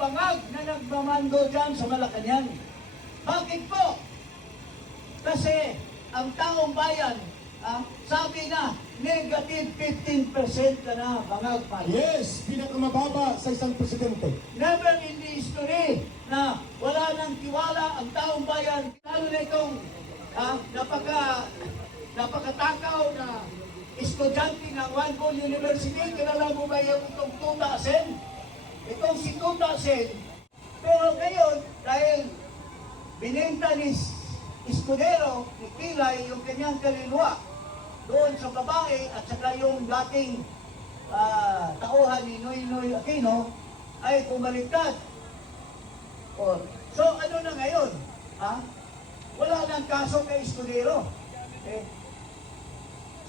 bangag na nagmamando dyan sa Malacanang. Bakit po? Kasi ang taong bayan, sabi na, negative 15% na bangag pa. Yes, pinakamababa sa isang presidente. Never in the history na wala nang tiwala ang taong bayan. Lalo na itong napakatakaw na estudyante ng One Ball University. Kilala mo ba yung itong 2,000? Itong si 2,000. Pero ngayon, dahil binenta ni Escudero, ni Pilay, yung kanyang kaluluwa doon sa babae at saka yung dating tauhan ni Noynoy Aquino ay kumaliktad. So ano na ngayon? Wala nang kaso kay Escudero.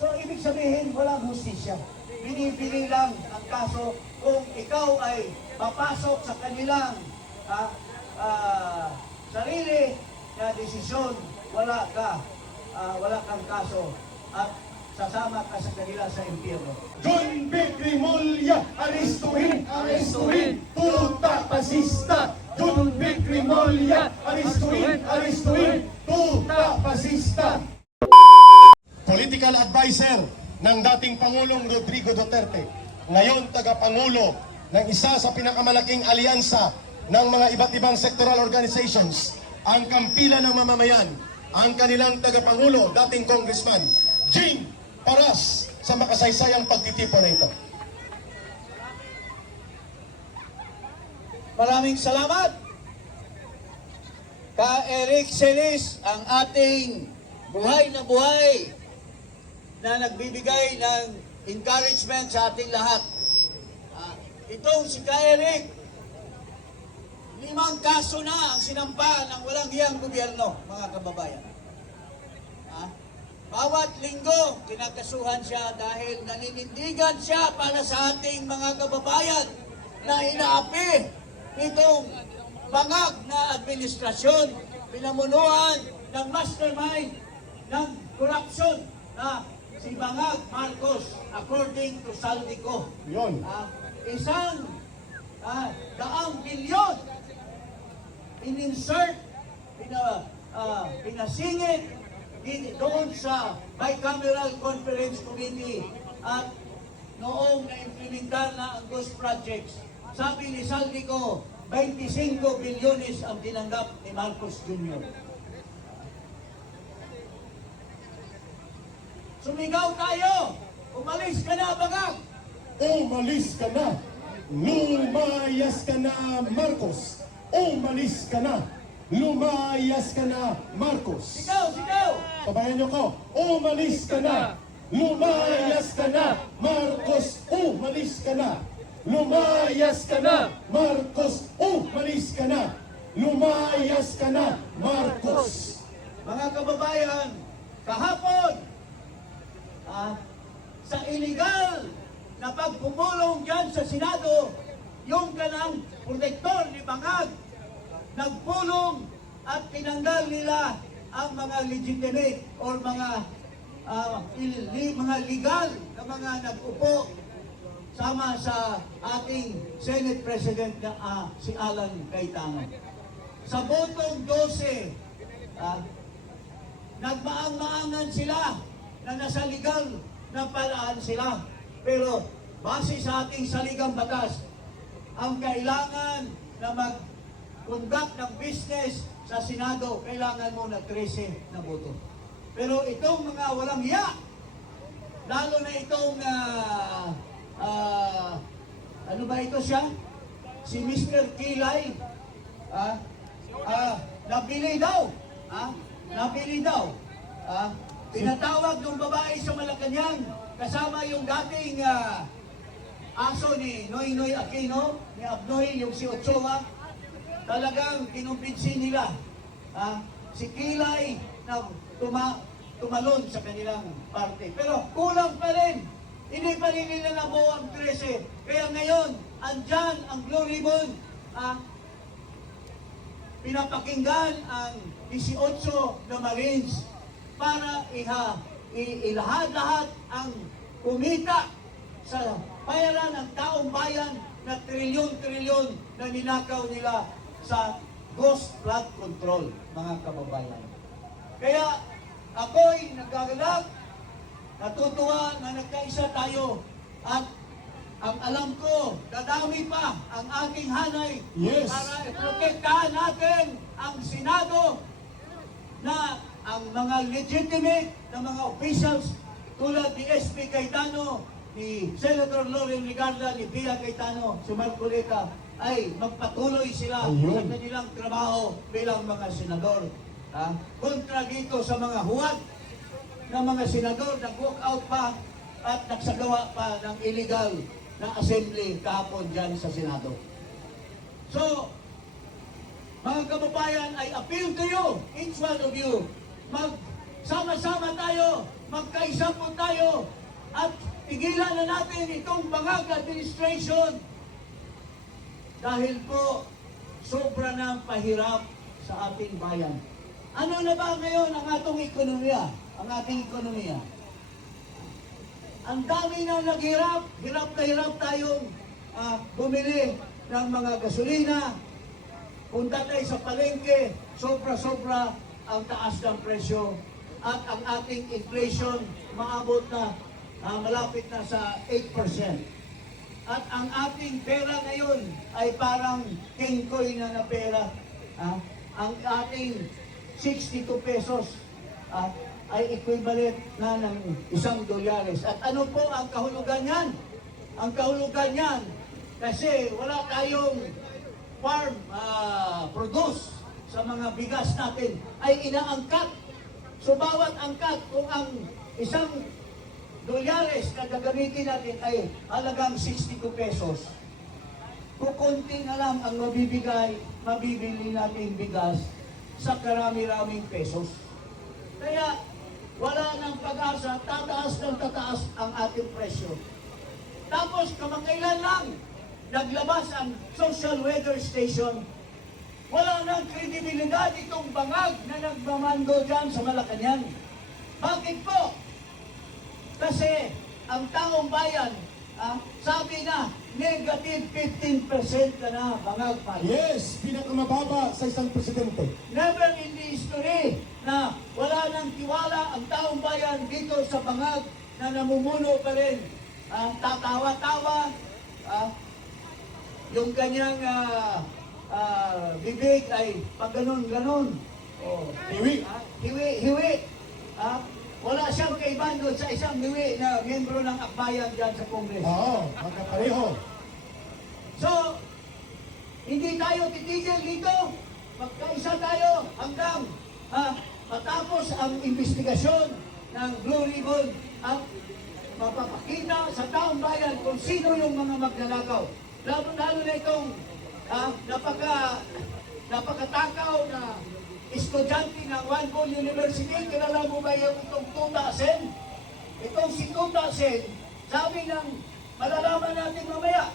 So ibig sabihin walang hustisya. Binibili lang ang kaso kung ikaw ay papasok sa kanilang sarili na desisyon, wala kang kaso at sasama ka sa kanila sa impyerno. John B. Crimolia, aristuhin, aristuhin, tuta pasista. John B. Crimolia, aristuhin, aristuhin, tuta pasista. Political advisor ng dating Pangulong Rodrigo Duterte, ngayon tagapangulo ng isa sa pinakamalaking alyansa ng mga iba't ibang sectoral organizations, ang kampila ng mamamayan, ang kanilang tagapangulo, dating Congressman Jing Paras, sa makasaysayang pagtitipon na ito. Maraming salamat ka Eric Celis, ang ating buhay na buhay na nagbibigay ng encouragement sa ating lahat. Itong si ka Eric, 5 kaso na ang sinampa ng walang hiyang gobyerno, mga kababayan. Bawat linggo, kinakasuhan siya dahil naninindigan siya para sa ating mga kababayan na inaapi itong bangag na administrasyon, pinamunuan ng mastermind ng corruption na si Bangag Marcos, according to Saldico. Yun. 100 bilyon in-insert, pinasingit doon sa Bicameral Conference Committee at noong na-implementar na ang Ghost Projects. Sabi ni Saldico, 25 bilyones ang tinanggap ni Marcos Jr. Sumigaw tayo! Umalis ka na, Bangag! Umalis ka na! Lumayas ka na, Marcos! Umalis ka na! Lumayas ka na, Marcos! Sigaw! Sigaw! Kabayan niyo ko, umalis ka na! Lumayas ka na, Marcos! Umalis ka na! Lumayas ka na, Marcos! Umalis ka na! Lumayas ka na, Marcos! Mga kababayan, kahapon, sa illegal na pagpumulong dyan sa Senado, yung kanang protektor ni Bangag, nagpulong at tinanggal nila ang mga legitimate or mga legal na mga nag-upo sama sa ating Senate President na si Alan Cayetano. Sa botong 12, nagmaang-maangan sila na nasa legal na paraan sila. Pero base sa ating saligang batas, ang kailangan na mag-conduct ng business sa Senado, kailangan mo na 13 na boto. Pero itong mga walang hiya, lalo na itong ano ba ito siya? Si Mr. Kilay, nabili daw. Nabili daw. Pinatawag ng babae sa Malacanang kasama yung dating aso ni Noynoy Aquino, ni Abnoy, yung si Ochoa. Talagang kinumbinsin nila si Kilay na tumalon sa kanilang parte. Pero kulang pa rin. Hindi pa rin nila nabuo ang 13. Kaya ngayon, andyan ang Blue Ribbon. Pinapakinggan ang 18 na Marines para ilahad-lahat ang kumita sa bayaran ng taong bayan na trilyon-trilyon na ninakaw nila sa ghost flood control, mga kababayan. Kaya ako'y nagagalak, natutuwa na nagkaisa tayo at ang alam ko, dadami pa ang ating hanay Yes. para iprotektahan natin ang Senado na ang mga legitimate na mga officials tulad ni SP Cayetano, ni Senator Loren Legarda, ni Pia Cayetano, si Marcoleta, ay magpatuloy sila Ayun. sa kanilang trabaho bilang mga senador. Kontra dito sa mga huwag ng mga senador, nag-walk out pa at nagsagawa pa ng illegal na assembly kahapon dyan sa Senado. So, mga kababayan, I appeal to you, each one of you, magsama-sama tayo, magkaisa po tayo, at tigilan na natin itong bangag administration dahil po sobra na pahirap sa ating bayan. Ano na ba ngayon ang ating ekonomiya? Ang ating ekonomiya? Ang dami na naghirap, hirap na hirap tayong bumili ng mga gasolina. Punta tayo sa palengke, sobra-sobra ang taas ng presyo. At ang ating inflation maabot na malapit na sa 8%. At ang ating pera ngayon ay parang kengkoy na pera. Ang ating 62 pesos ay equivalent na ng $1. At ano po ang kahulugan niyan? Ang kahulugan niyan, kasi wala tayong farm produce sa mga bigas natin, ay inaangkat. So bawat angkat, kung ang $1 na gagamitin natin ay halagang 62 pesos, kukunti na lang ang mabibili natin bigas sa karami-raming pesos. Kaya wala nang pag-asa, tataas ng tataas ang ating presyo. Tapos kamakailan lang, naglabas ang social weather station. Wala nang kredibilidad itong bangag na nagmamando dyan sa Malacanang. Bakit po? Kasi ang taong bayan, sabi na, negative 15% na bangag pa. Yes, pinakamababa sa isang presidente. Never in the history na wala nang tiwala ang taong bayan dito sa bangag na namumuno pa rin. Tatawa-tawa, yung kanyang bibig ay pag ganun-ganun. Hiwi. Hiwi. Wala siyang kaibahan doon sa isang hiwi na miyembro ng akbayan dyan sa Congress. Oo, magkapareho. So, hindi tayo titigil dito. Magkaisa tayo hanggang matapos ang investigasyon ng Blue Ribbon at mapapakita sa taong bayan kung sino yung mga magnanakaw. Lalo na itong napakatakaw na estudyante ng One Ball University. Kilala mo ba yung itong Tuta Sen? Itong si Tuta Sen, sabi ng malalaman natin mamaya.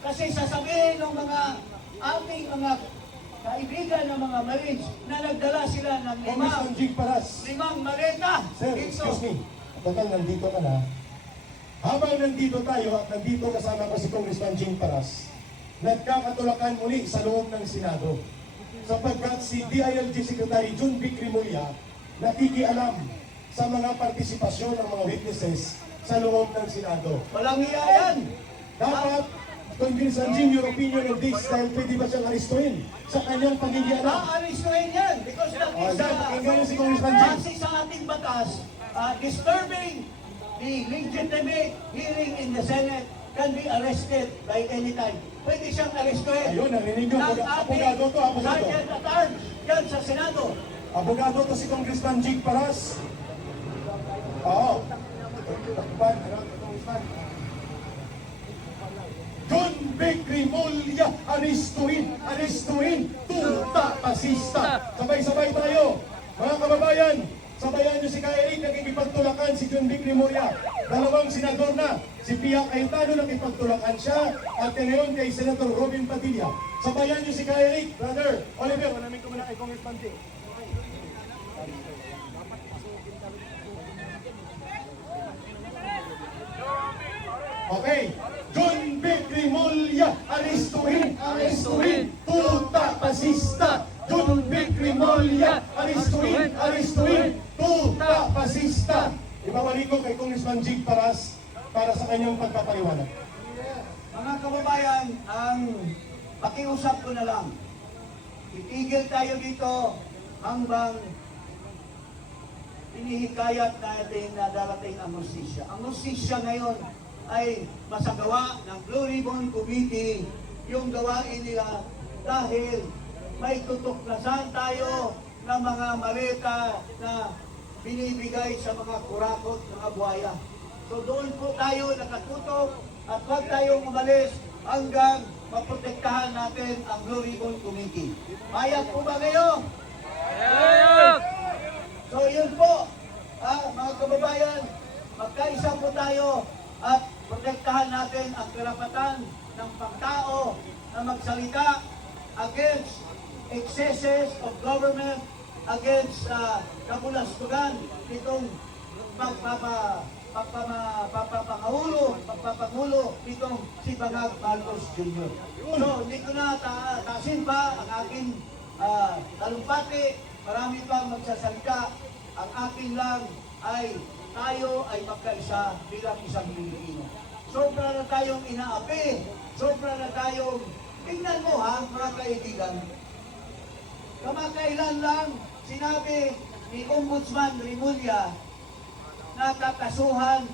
Kasi sasabihin ng mga ating mga kaibigan ng mga Marines na nagdala sila ng Congressman Jig Paras. limang maleta. Sir, dito. excuse me. Total, nandito ka na. Habang nandito tayo at nandito kasama ko si Congressman Jing Paras, nagkakatulakan muli sa loob ng Senado. Sapagkat si DILG Secretary Jun Vic Rimulya nakikialam sa mga partisipasyon ng mga witnesses sa loob ng Senado. Walang hiya yan. Dapat, Congressman Jing, your opinion on this, dahil pwede ba siyang aristuhin sa kanyang pagiging alam? Aaristuhin yan because that is Sir, pakinggan niyo si Congressman Jing. base sa ating batas, disturbing the legitimate hearing in the Senate can be arrested by any time. Pwede siyang arestuhin. Ayun, narinig niyo, ng abogado to, abogado. Sergeant at Arms yan sa Senado. Abogado to si Congressman Jig Paras. Oo. Takpan, Congressman. John Vic Rimulya, aristuhin, tuta, pasista. Sabay-sabay tayo. Mga kababayan, sabayan niyo si Kaya Eric, nakikipagtulakan si John Vic Rimulya. Dalawang senador na, si Pia Cayetano, nakipagtulakan siya, at ngayon kay Senator Robin Padilla. Sabayan niyo si Kaya Eric, brother. Oliver, manamig ko muna kay Congressman Jig. Okay, John Vic Rimulya. Rimulya, aristuhin, aristuhin, tuta pasista. John Vic Rimulya, aristuhin, aristuhin, tuta pasista. Ibabalik ko kay Congressman Jig Paras para sa kanyang pagpapaliwanag. Mga kababayan, ang pakiusap ko na lang, itigil tayo dito hanggang inihikayat natin na darating ang hustisya. Ang hustisya ngayon ay masagawa ng Blue Ribbon Committee yung gawain nila dahil may tutuklasan tayo ng mga maleta na binibigay sa mga kurakot, mga buhaya. So doon po tayo nakatutok at huwag tayong umalis hanggang maprotektahan natin ang Blue Ribbon Committee. Payag po ba kayo? So yun po, mga kababayan, magkaisa po tayo at protektahan natin ang karapatan ng pagtao na magsalita against excesses of government, against kabulastugan nitong pagpapangulo nitong si Bangag Marcos Jr. So hindi ko na taasin pa ang aking talumpati, marami pang magsasalita. Ang akin lang ay tayo ay magkaisa bilang isang Pilipino. Sobra na tayong inaapi, sobra na tayong, tingnan mo ha mga kaibigan, kamakailan lang sinabi ni Ombudsman Rimulya na kakasuhan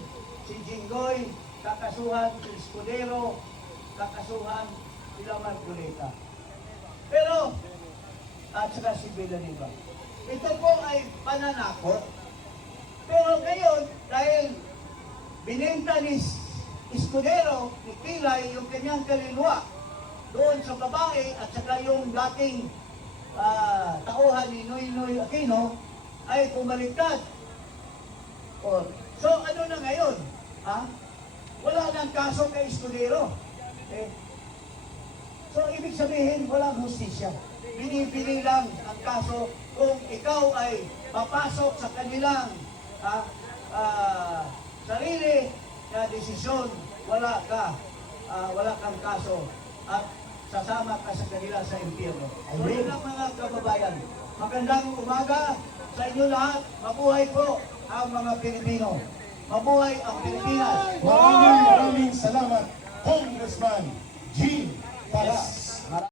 si Jinggoy, kakasuhan si Escudero, kakasuhan sila Marcoleta. Pero, at saka si Villanueva. Ito po ay pananakot. Pero ngayon, dahil binenta ni Escudero, ni Pilay, yung kanyang kaluluwa doon sa babae at saka yung dating tauhan ni Noynoy Aquino ay pumaliktad. So ano na ngayon? Wala nang kaso kay Escudero. So ibig sabihin walang hustisya. Binibili lang ang kaso kung ikaw ay papasok sa kanilang sarili na desisyon, wala kang kaso at sasama ka sa kanila sa impyerno. So yun lang mga kababayan. Magandang umaga sa inyo lahat. Mabuhay po ang mga Pilipino. Mabuhay ang Pilipinas. Maraming salamat, Congressman G. Paras.